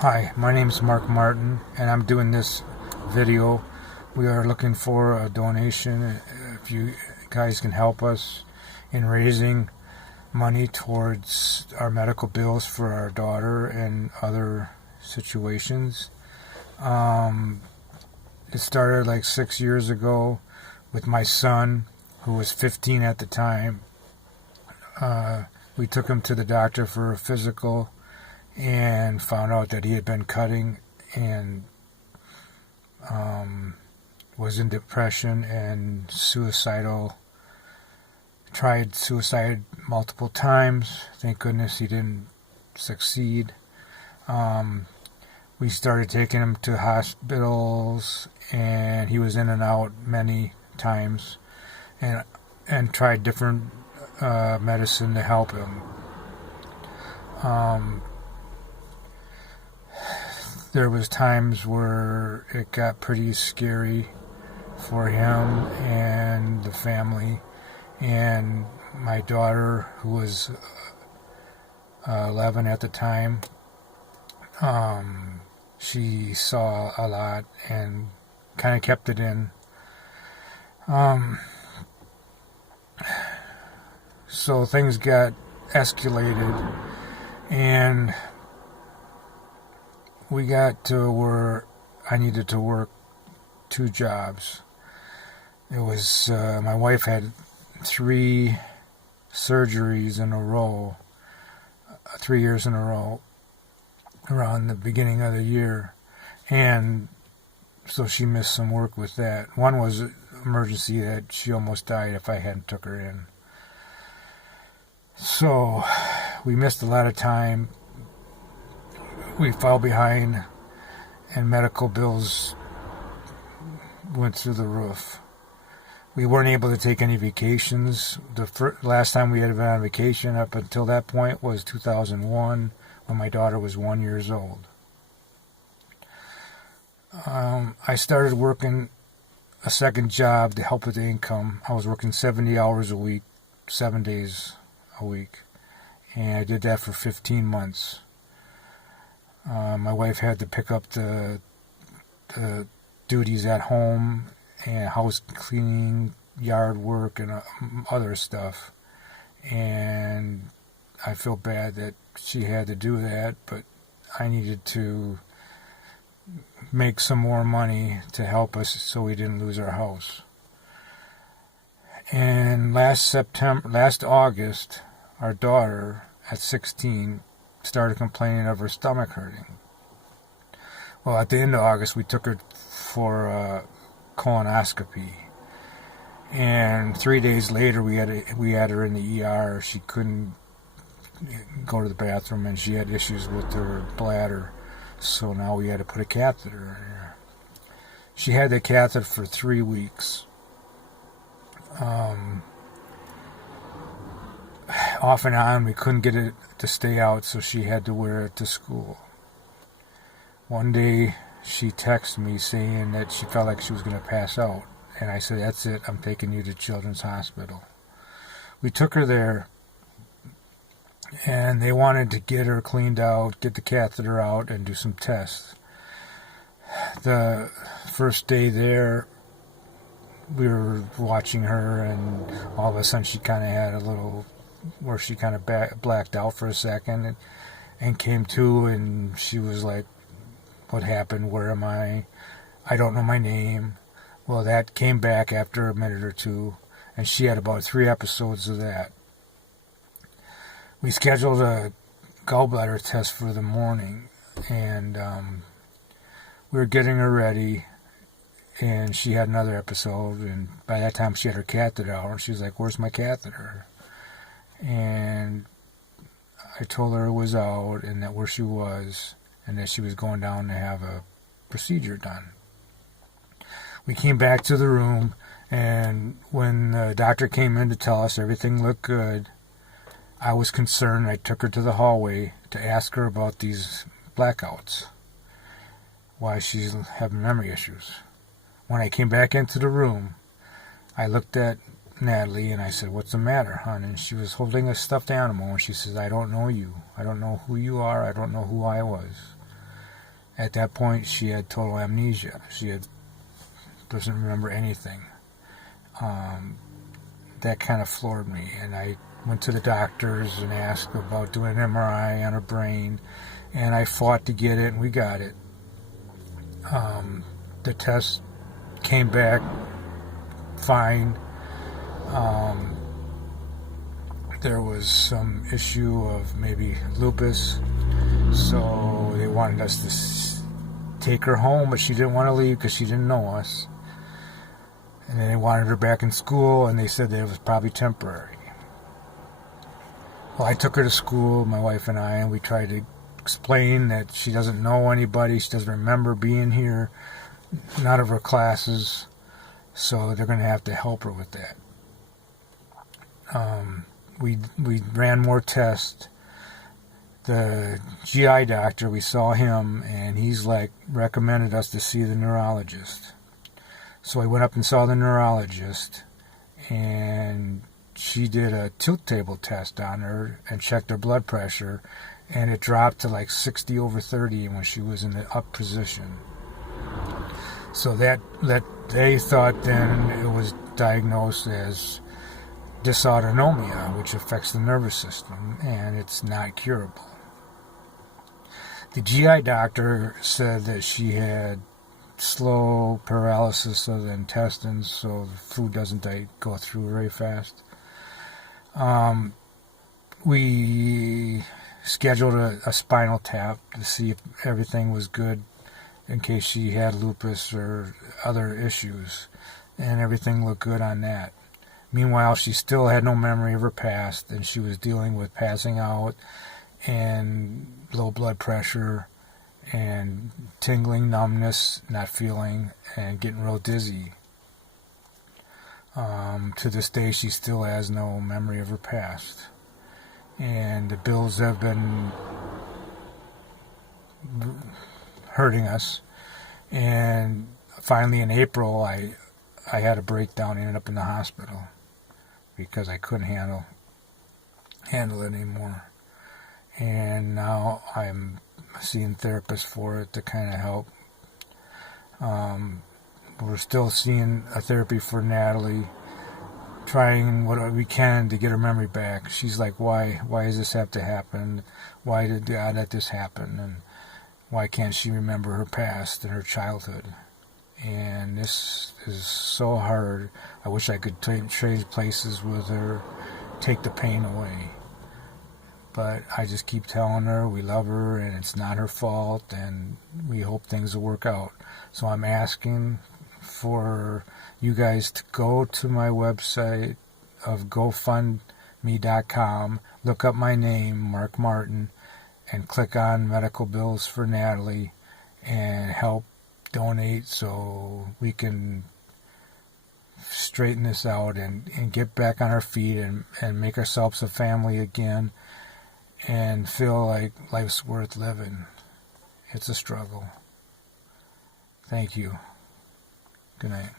Hi, my name is Mark Martin, and I'm doing this video. We are looking for a donation. If you guys can help us in raising money towards our medical bills for our daughter and other situations. It started like 6 years ago with my son, who was 15 at the time. We took him to the doctor for a physical and found out that he had been cutting and was in depression and suicidal. Tried suicide multiple times. Thank goodness he didn't succeed. We started taking him to hospitals, and he was in and out many times, and tried different medicine to help him. There was times where it got pretty scary for him and the family, and my daughter, who was 11 at the time, she saw a lot and kind of kept it in. So things got escalated, and we got to where I needed to work 2 jobs. It was, my wife had 3 surgeries in a row, 3 years in a row, around the beginning of the year. And so she missed some work with that. One was an emergency that she almost died if I hadn't took her in. So we missed a lot of time. We fell behind, and medical bills went through the roof. We weren't able to take any vacations. The last time we had been on vacation up until that point was 2001, when my daughter was 1 year old. I started working a second job to help with the income. I was working 70 hours a week, 7 days a week, and I did that for 15 months. My wife had to pick up the duties at home and house cleaning, yard work, and other stuff. And I feel bad that she had to do that, but I needed to make some more money to help us so we didn't lose our house. And last August, our daughter at 16 started complaining of her stomach hurting. Well, at the end of August, we took her for a colonoscopy, and 3 days later, we had her in the ER. She couldn't go to the bathroom, and she had issues with her bladder, so now we had to put a catheter in her. She had the catheter for 3 weeks. Off and on, we couldn't get it to stay out, so she had to wear it to school. One day, she texted me saying that she felt like she was going to pass out, and I said, "That's it, I'm taking you to Children's Hospital." We took her there, and they wanted to get her cleaned out, get the catheter out, and do some tests. The first day there, we were watching her, and all of a sudden she kind of had a little where she kind of blacked out for a second and came to, and she was like, "What happened? Where am I? I don't know my name." Well, that came back after a minute or two, and she had about 3 episodes of that. We scheduled a gallbladder test for the morning, and we were getting her ready, and she had another episode, and by that time she had her catheter out, and she was like, "Where's my catheter?" And I told her it was out, and that where she was, and that she was going down to have a procedure done. We came back to the room, and when the doctor came in to tell us everything looked good, I was concerned. I took her to the hallway to ask her about these blackouts, why she's having memory issues. When I came back into the room, I looked at Natalie, and I said, "What's the matter, hon?" And she was holding a stuffed animal, and she says, "I don't know you. I don't know who you are. I don't know who I was." At that point, she had total amnesia. Doesn't remember anything. That kind of floored me, and I went to the doctors and asked about doing an MRI on her brain, and I fought to get it, and we got it. The test came back fine. There was some issue of maybe lupus, so they wanted us to take her home, but she didn't want to leave because she didn't know us. And then they wanted her back in school, and they said that it was probably temporary. Well, I took her to school, my wife and I, and we tried to explain that she doesn't know anybody, she doesn't remember being here, none of her classes, so they're going to have to help her with that. We ran more tests. The GI doctor, we saw him, and he's recommended us to see the neurologist. So I went up and saw the neurologist, and she did a tilt table test on her and checked her blood pressure, and it dropped to 60 over 30 when she was in the up position. So that they thought then it was diagnosed as dysautonomia, which affects the nervous system, and it's not curable. The GI doctor said that she had slow paralysis of the intestines, so the food doesn't go through very fast. We scheduled a spinal tap to see if everything was good in case she had lupus or other issues, and everything looked good on that. Meanwhile, she still had no memory of her past, and she was dealing with passing out and low blood pressure and tingling, numbness, not feeling, and getting real dizzy. To this day, she still has no memory of her past. And the bills have been hurting us. And finally in April, I had a breakdown, ended up in the hospital because I couldn't handle it anymore. And now I'm seeing therapists for it to kind of help. We're still seeing a therapy for Natalie, trying what we can to get her memory back. She's like, why does this have to happen? Why did God let this happen? And why can't she remember her past and her childhood? And this is so hard. I wish I could trade places with her, take the pain away. But I just keep telling her we love her and it's not her fault, and we hope things will work out. So I'm asking for you guys to go to my website of GoFundMe.com, look up my name, Mark Martin, and click on Medical Bills for Natalie and help donate so we can straighten this out and get back on our feet and make ourselves a family again and feel like life's worth living. It's a struggle. Thank you. Good night.